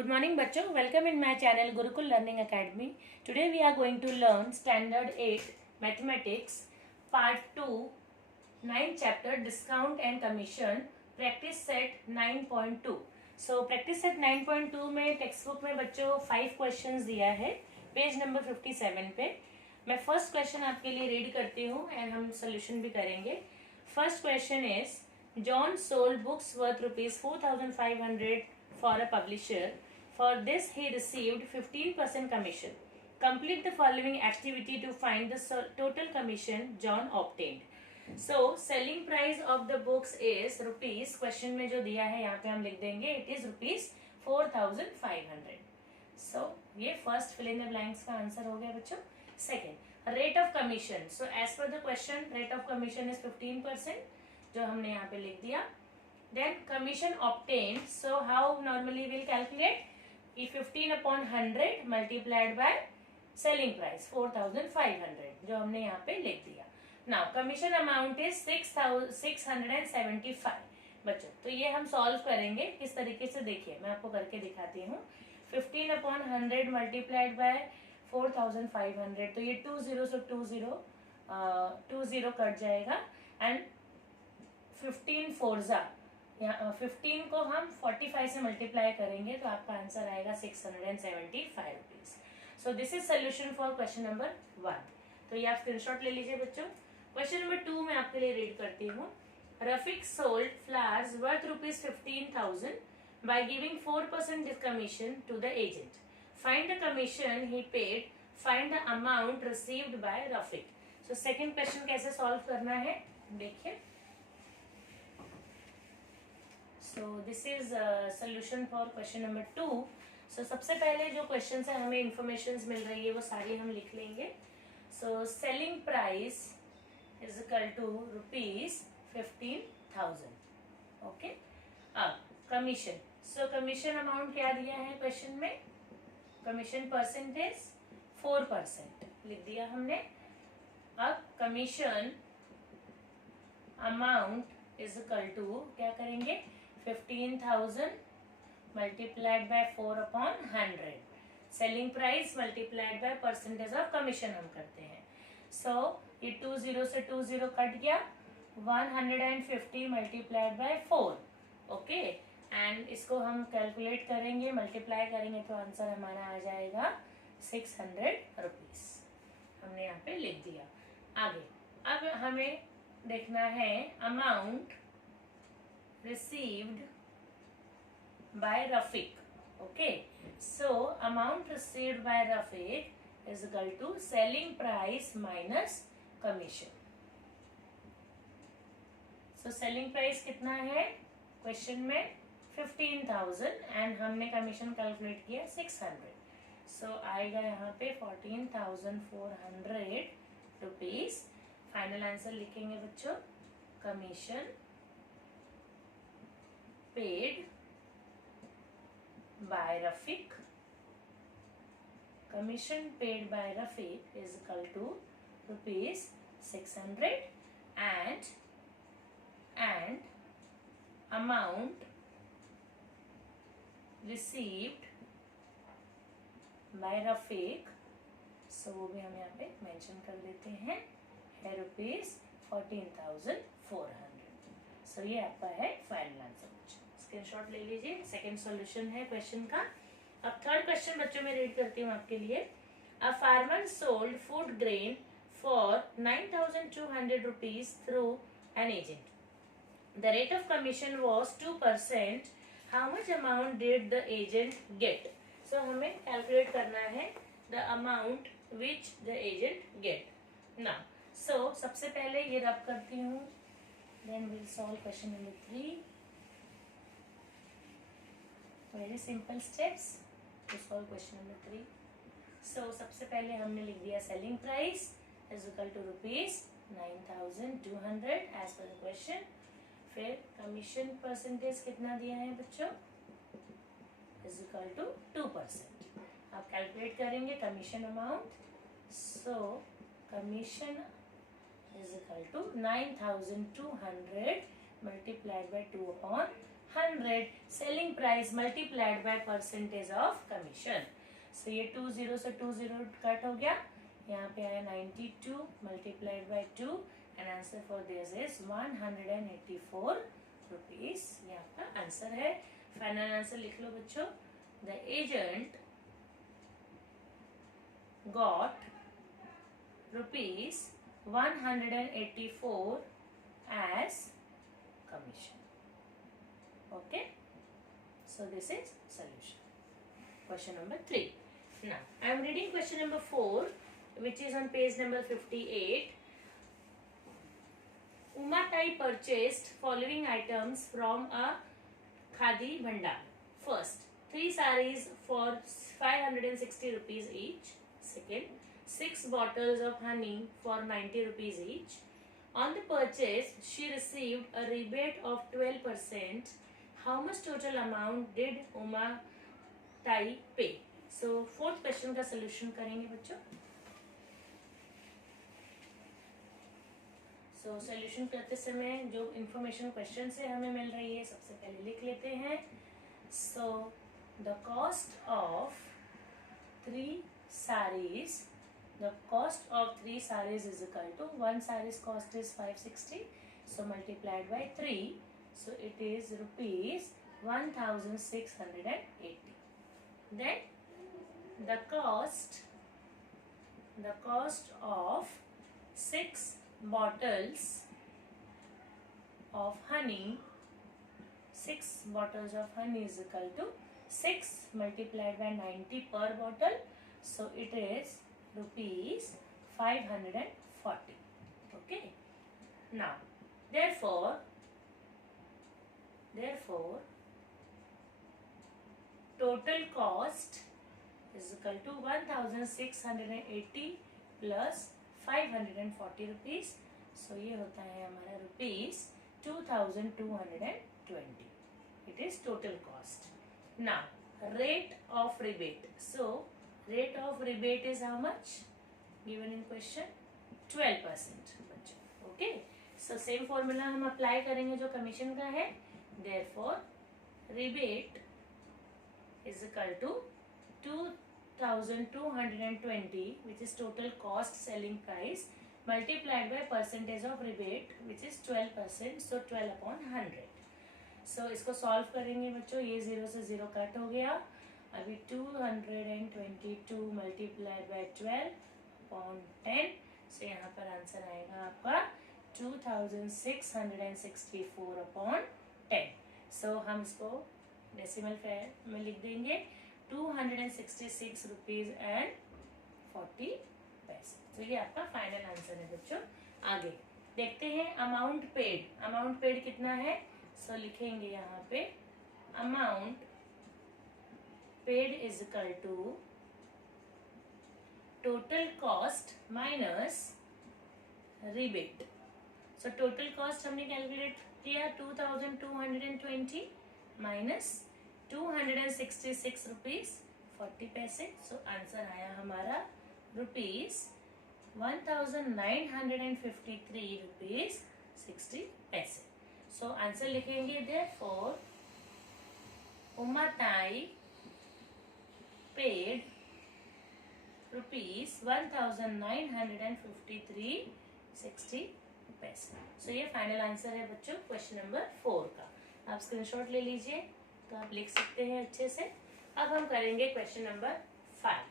Good morning, bachcho. Welcome in my channel Gurukul Learning Academy. Today we are going to learn Standard 8 Mathematics Part 2 9th chapter Discount and Commission Practice Set 9.2. So Practice Set 9.2 में text book में बच्चों 5 questions दिया है page number 57 पे. मैं first question आपके लिए read करती हूँ एंड हम सोल्यूशन भी करेंगे. First question is John sold books worth rupees 4,500 for a publisher. For this, he received 15% commission. Complete the following activity to find the total commission John obtained. So, selling price of the books is rupees. Question में जो दिया है यहाँ पे हम लिख देंगे. It is rupees 4,500. So, ये first fill in the blanks का आंसर हो गया बच्चों. Second, rate of commission. So, as per the question, rate of commission is 15%. जो हमने यहाँ पे लिख दिया. Then commission obtained. So how normally we'll calculate? कि 15 upon 100 multiplied by selling price 4,500 जो हमने यहाँ पे लिख दिया. Now commission amount is 6,675 बच्चों. तो ये हम सॉल्व करेंगे किस तरीके से देखिए मैं आपको करके दिखाती हूँ. 15 upon 100 multiplied by 4,500 तो ये 20 से 20 कट जाएगा एंड 15 फोर्जा 15 को हम 45 से मल्टीप्लाई करेंगे तो आपका आंसर आएगा 675 rupees. So this is solution for question number 1. तो ये आप स्क्रीनशॉट ले लीजिए बच्चों. क्वेश्चन नंबर 2 में आपके लिए रीड करती हूँ. Rafiq sold flowers worth rupees 15,000 by giving 4% commission to the agent. Find the commission he paid. Find the amount received by Rafiq. So second question कैसे सॉल्व करना है देखिए. So this is solution for question number 2. So सबसे पहले जो question से हमें information मिल रही है वो सारी हम लिख लेंगे. So selling price is equal to rupees 15,000. Okay. अब कमीशन. So कमीशन अमाउंट क्या दिया है क्वेश्चन में? कमीशन परसेंटेज 4% लिख दिया हमने. अब commission amount is equal to क्या करेंगे? 15,000 multiplied by 4 upon 100. Selling price multiplied by percentage of commission हम करते हैं. So ये 20 से 20 कट गया. 150 multiplied by 4. Okay. एंड इसको हम कैलकुलेट करेंगे मल्टीप्लाई करेंगे तो आंसर हमारा आ जाएगा 600 रुपीज. हमने यहाँ पे लिख दिया. आगे अब हमें देखना है amount received by Rafiq. Okay, so amount received by Rafiq is equal to selling price minus commission. So selling price कितना है क्वेश्चन में? 15,000 एंड हमने कमीशन कैलकुलेट किया 600. सो आएगा यहाँ पे 14,400 रुपीज. फाइनल आंसर लिखेंगे बच्चों. Commission paid by Rafiq. Commission paid by Rafiq is equal to rupees 600 and amount received by Rafiq. So वो भी हम यहाँ पे मेंशन कर देते हैं है रुपीज 14,400. सो ये आपका है फाइनल आंसर. स्क्रीनशॉट ले लीजिए. सेकंड सॉल्यूशन है क्वेश्चन का. अब थर्ड क्वेश्चन बच्चों में रीड करती हूँ आपके लिए. A farmer sold food grain for 9,200 rupees through an agent. The rate of commission was 2%. How much amount did the agent get? So हमें कैलकुलेट करना है the amount which the agent get. Now so सबसे पहले ये रब करती हूँ. Then we'll solve question number 3. Very simple steps to solve question number 3. So सबसे पहले हमने लिख दिया selling price is equal to rupees 9,200 as per the question. फिर commission percentage कितना दिया है बच्चों? is equal to 2%. आप कैलकुलेट करेंगे commission amount. So commission is equal to 9,200 multiplied by 2 upon 100 selling price multiplied by percentage of commission. So ये 2 0 से 2 0 cut हो गया, यहाँ पे आया 92 multiplied by 2 and answer for this is 184 rupees. ये आपका आंसर है। फाइनल आंसर लिख लो बच्चों। The agent got rupees 184 as commission. Okay, so this is solution. Question number 3. Now I am reading question number 4, which is on page number 58. Umatai purchased following items from a khadi bhandar. First, 3 sarees for 560 rupees each. Second, 6 bottles of honey for 90 rupees each. On the purchase, she received a rebate of 12%. How much total amount did Uma Tai pay? So, fourth question का solution करेंगे बच्चों। So, solution करते समय जो information question से हमें मिल रही है सबसे पहले लिख लेते हैं। So, the cost of 3 sarees. The cost of 3 sarees is equal to 1 saree's cost is 560. So multiplied by 3. So it is rupees 1680. Then the cost of 6 bottles of honey. 6 bottles of honey is equal to 6 multiplied by 90 per bottle. So it is rupees 540. Okay. Now, therefore, total cost is equal to 1680 plus 540 rupees. So ये होता है हमारा rupees 2220. It is total cost. Now, rate of rebate. So rate of rebate is how much? Given in question 12% बच्चों। Okay, so same formula हम apply करेंगे जो commission का है। Therefore, rebate is equal to 2220, which is total cost selling price, multiplied by percentage of rebate, which is 12%. So 12 upon 100. So इसको solve करेंगे बच्चों। ये 0 से 0 कट हो गया। अभी 222 मल्टीप्लाई बाय 12 अपॉन 10। सो यहाँ पर आंसर आएगा आपका 2664 अपॉन 10। सो हम इसको डेसिमल में लिख देंगे 266 रुपीज एंड 40 पैसे। तो ये आपका फाइनल आंसर है बच्चों। आगे देखते हैं अमाउंट पेड। अमाउंट पेड कितना है? सो लिखेंगे यहाँ पे amount paid is equal to total cost minus rebate. So total cost हमने कैलकुलेट किया 2220 minus 266 रुपीज 40 पैसे। सो आंसर आया हमारा रुपीज 1953 रुपीज 60 पैसे। सो आंसर लिखेंगे therefore उमाताई paid rupees 1953.60 पैसे। सो ये फाइनल आंसर है बच्चों क्वेश्चन नंबर 4 का। आप स्क्रीनशॉट ले लीजिए तो आप लिख सकते हैं अच्छे से। अब हम करेंगे question number 5।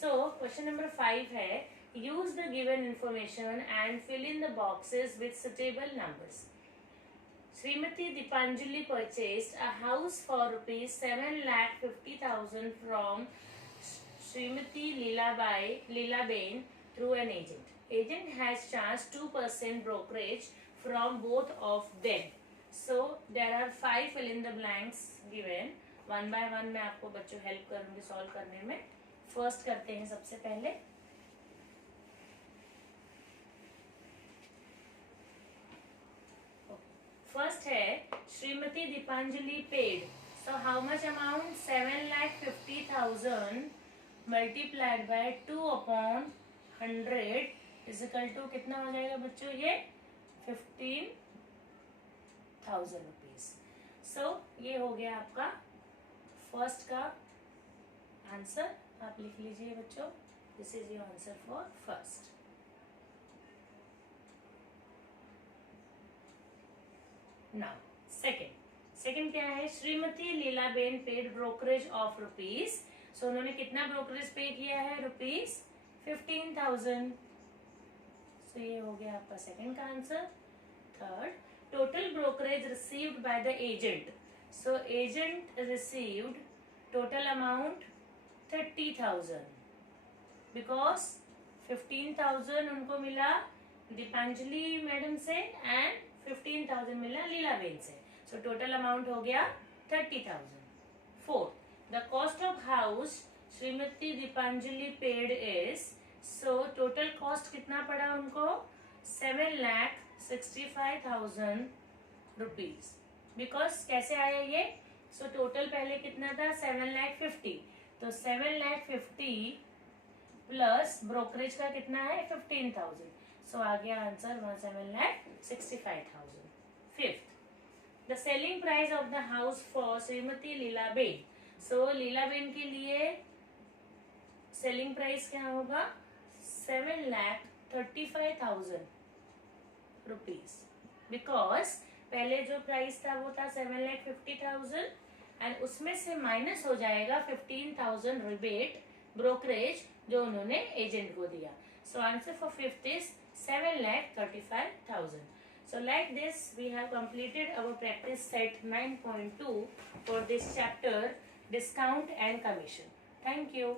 So question number 5 है use the given information and fill in the boxes with suitable numbers. Srimati Dipanjali purchased a house for rupees 7,50,000 from Srimati Leelabain through an agent. Agent has charged 2% brokerage from both of them. So there are 5 fill in the blanks given. One by one मैं आपको बच्चों help करूंगी solve करने में। First करते हैं सबसे पहले। फर्स्ट है Shrimati Dipanjali paid. So how much amount 7,50,000 multiplied by 2 upon 100 is equal to कितना हो जाएगा बच्चों? ये 15,000 रुपीज। सो ये हो गया आपका फर्स्ट का आंसर, आप लिख लीजिए बच्चों, this is your answer for first. Now second क्या है, Shrimati Leelaben paid brokerage of rupees, so उन्होंने कितना ब्रोकरेज पे किया है, रुपीज 15,000। सो ये हो गया आपका सेकेंड का answer. Third, total brokerage received by the agent, so agent received total amount 30,000 because 15,000 उनको मिला दीपांजलि मैडम से एंड 15,000 मिला लीलाबेन से, सो टोटल अमाउंट हो गया 30,000। Fourth, the cost of house Shrimati Dipanjali paid is, so total cost कितना पड़ा उनको, 7,65,000 रुपीज। बिकॉज कैसे आया ये, सो टोटल पहले कितना था 7,50,000, तो 7,50,000 प्लस ब्रोकरेज का कितना है 15,000, सो आ गया answer 7,65,000। Fifth, the selling price of the house for Shrimati Leelaben, so Leelaben के लिए सेलिंग प्राइस क्या होगा, 7,35,000 रुपीज। बिकॉज पहले जो प्राइस था वो था 7,50,000 एंड उसमें से माइनस हो जाएगा 15,000 रिबेट ब्रोकरेज जो उन्होंने एजेंट को दिया। So answer for fifth is 7,35,000. So like this we have completed our practice set 9.2 for this chapter discount and commission. Thank you.